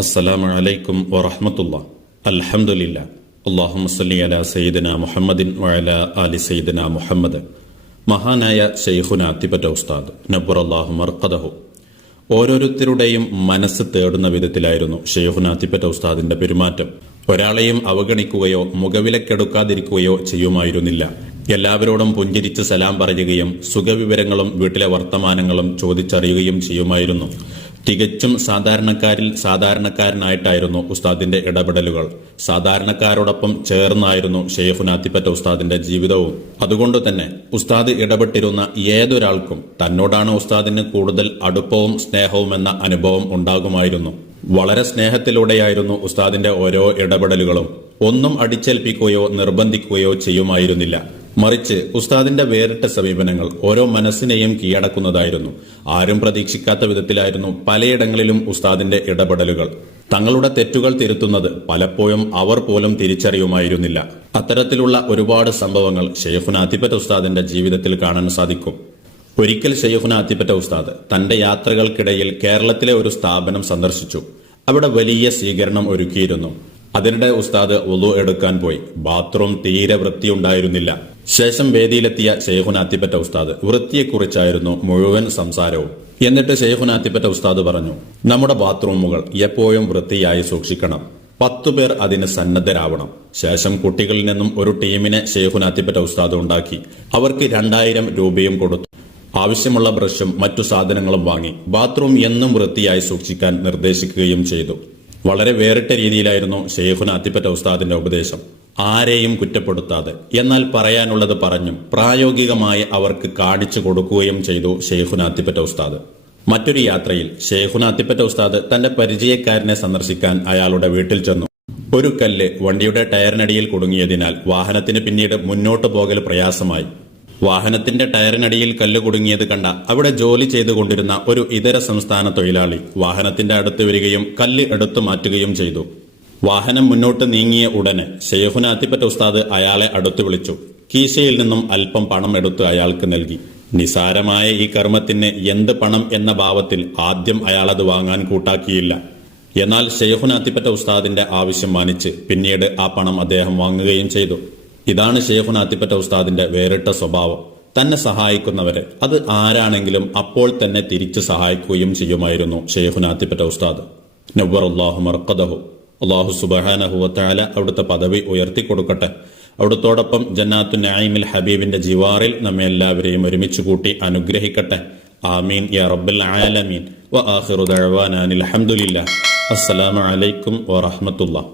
അസ്സലാമു അലൈക്കും വറഹ്മത്തുള്ളാഹി. അൽഹംദുലില്ലാഹ്. അല്ലാഹുമ്മ സ്വല്ലി അലാ സയ്യിദിനാ മുഹമ്മദിൻ വഅലാ ആലി സയ്യിദിനാ മുഹമ്മദ്. മഹാനായ ശൈഖുനാ അത്തിപ്പറ്റ ഉസ്താദ് നബ്ബറല്ലാഹു മർഖദഹു ഓരോരുത്തരുടെയും മനസ്സ് തേടുന്ന വിധത്തിലായിരുന്നു ശൈഖുനാ അത്തിപ്പറ്റ ഉസ്താദിന്റെ പെരുമാറ്റം. ഒരാളെയും അവഗണിക്കുകയോ മുഖവിലക്കെടുക്കാതിരിക്കുകയോ ചെയ്യുമായിരുന്നില്ല. എല്ലാവരോടും പുഞ്ചിരിച്ച് സലാം പറയുകയും സുഖവിവരങ്ങളും വീട്ടിലെ വർത്തമാനങ്ങളും ചോദിച്ചറിയുകയും ചെയ്യുമായിരുന്നു. തികച്ചും സാധാരണക്കാരിൽ സാധാരണക്കാരനായിട്ടായിരുന്നു ഉസ്താദിന്റെ ഇടപെടലുകൾ. സാധാരണക്കാരോടൊപ്പം ചേർന്നായിരുന്നു ശൈഖുനാ അത്തിപ്പറ്റ ഉസ്താദിന്റെ ജീവിതവും. അതുകൊണ്ട് തന്നെ ഉസ്താദ് ഇടപെട്ടിരുന്ന ഏതൊരാൾക്കും തന്നോടാണ് ഉസ്താദിന് കൂടുതൽ അടുപ്പവും സ്നേഹവും എന്ന അനുഭവം ഉണ്ടാകുമായിരുന്നു. വളരെ സ്നേഹത്തിലൂടെയായിരുന്നു ഉസ്താദിന്റെ ഓരോ ഇടപെടലുകളും. ഒന്നും അടിച്ചേൽപ്പിക്കുകയോ നിർബന്ധിക്കുകയോ ചെയ്യുമായിരുന്നില്ല. മറിച്ച് ഉസ്താദിന്റെ വേറിട്ട സമീപനങ്ങൾ ഓരോ മനസ്സിനെയും കീഴടക്കുന്നതായിരുന്നു. ആരും പ്രതീക്ഷിക്കാത്ത വിധത്തിലായിരുന്നു പലയിടങ്ങളിലും ഉസ്താദിന്റെ ഇടപെടലുകൾ. തങ്ങളുടെ തെറ്റുകൾ തിരുത്തുന്നത് പലപ്പോഴും അവർ പോലും തിരിച്ചറിയുമായിരുന്നില്ല. അത്തരത്തിലുള്ള ഒരുപാട് സംഭവങ്ങൾ ശൈഖുനാ അത്തിപ്പറ്റ ഉസ്താദിന്റെ ജീവിതത്തിൽ കാണാൻ സാധിക്കും. ഒരിക്കൽ ശൈഖുനാ അത്തിപ്പറ്റ ഉസ്താദ് തന്റെ യാത്രകൾക്കിടയിൽ കേരളത്തിലെ ഒരു സ്ഥാപനം സന്ദർശിച്ചു. അവിടെ വലിയ സ്വീകരണം ഒരുക്കിയിരുന്നു. അതിനിടെ ഉസ്താദ് വുളു എടുക്കാൻ പോയി. ബാത്റൂം തീരെ വൃത്തിയുണ്ടായിരുന്നില്ല. ശേഷം വേദിയിലെത്തിയ ശൈഖുനാ അത്തിപ്പറ്റ ഉസ്താദ് വൃത്തിയെക്കുറിച്ചായിരുന്നു മുഴുവൻ സംസാരവും. എന്നിട്ട് ശൈഖുനാ അത്തിപ്പറ്റ ഉസ്താദ് പറഞ്ഞു, നമ്മുടെ ബാത്റൂമുകൾ എപ്പോഴും വൃത്തിയായി സൂക്ഷിക്കണം. 10 പേർ അതിന് സന്നദ്ധരാവണം. ശേഷം കുട്ടികളിൽ നിന്നും ഒരു ടീമിനെ ശൈഖുനാ അത്തിപ്പറ്റ ഉസ്താദ് ഉണ്ടാക്കി. അവർക്ക് 2000 രൂപയും കൊടുത്തു. ആവശ്യമുള്ള ബ്രഷും മറ്റു സാധനങ്ങളും വാങ്ങി ബാത്റൂം എന്നും വൃത്തിയായി സൂക്ഷിക്കാൻ നിർദ്ദേശിക്കുകയും ചെയ്തു. വളരെ വേറിട്ട രീതിയിലായിരുന്നു ശൈഖുനാ അത്തിപ്പറ്റ ഉസ്താദിന്റെ ഉപദേശം. ആരെയും കുറ്റപ്പെടുത്താതെ, എന്നാൽ പറയാനുള്ളത് പറഞ്ഞും പ്രായോഗികമായി അവർക്ക് കാണിച്ചു കൊടുക്കുകയും ചെയ്തു ശൈഖുനാ അത്തിപ്പറ്റ ഉസ്താദ്. മറ്റൊരു യാത്രയിൽ ശൈഖുനാ അത്തിപ്പറ്റ ഉസ്താദ് തന്റെ പരിചയക്കാരനെ സന്ദർശിക്കാൻ അയാളുടെ വീട്ടിൽ ചെന്നു. ഒരു കല്ല് വണ്ടിയുടെ ടയറിനടിയിൽ കുടുങ്ങിയതിനാൽ വാഹനത്തിന് പിന്നീട് മുന്നോട്ടു പോകൽ പ്രയാസമായി. വാഹനത്തിന്റെ ടയറിനടിയിൽ കല്ല് കുടുങ്ങിയത് കണ്ട അവിടെ ജോലി ചെയ്തുകൊണ്ടിരുന്ന ഒരു ഇതര സംസ്ഥാന തൊഴിലാളി വാഹനത്തിന്റെ അടുത്ത് വരികയും കല്ല് എടുത്തു മാറ്റുകയും ചെയ്തു. വാഹനം മുന്നോട്ട് നീങ്ങിയ ഉടനെ ശൈഖുനാ അത്തിപ്പറ്റ ഉസ്താദ് അയാളെ അടുത്തു വിളിച്ചു. കീശയിൽ നിന്നും അല്പം പണം എടുത്ത് അയാൾക്ക് നൽകി. നിസാരമായ ഈ കർമ്മത്തിന് എന്ത് പണം എന്ന ഭാവത്തിൽ ആദ്യം അയാളത് വാങ്ങാൻ കൂട്ടാക്കിയില്ല. എന്നാൽ ശൈഖുനാ അത്തിപ്പറ്റ ഉസ്താദിന്റെ ആവശ്യം മാനിച്ച് പിന്നീട് ആ പണം അദ്ദേഹം വാങ്ങുകയും ചെയ്തു. ഇതാണ് ശൈഖുനാ അത്തിപ്പറ്റ ഉസ്താദിന്റെ വേറിട്ട സ്വഭാവം. തന്നെ സഹായിക്കുന്നവരെ, അത് ആരാണെങ്കിലും അപ്പോൾ തന്നെ തിരിച്ചു സഹായിക്കുകയും ചെയ്യുമായിരുന്നു ശൈഖുനാ അത്തിപ്പറ്റ ഉസ്താദ് നവ്വറല്ലാഹു മർഖദഹു. അല്ലാഹു സുബ്ഹാനഹു വ തആല അവിടുത്തെ പദവി ഉയർത്തിക്കൊടുക്കട്ടെ. അവിടുത്തോടൊപ്പം ജന്നാത്തുൻ നഈമിൽ ഹബീബിന്റെ ജിവാറിൽ നമ്മെ എല്ലാവരെയും ഒരുമിച്ച് കൂട്ടി അനുഗ്രഹിക്കട്ടെ. ആമീൻ യാ റബ്ബൽ ആലമീൻ. വ ആഖിറു ദഅവാനാ അൽഹംദുലില്ലാഹ്. അസ്സലാമു അലൈക്കും വറഹ്മത്തുള്ളാഹി.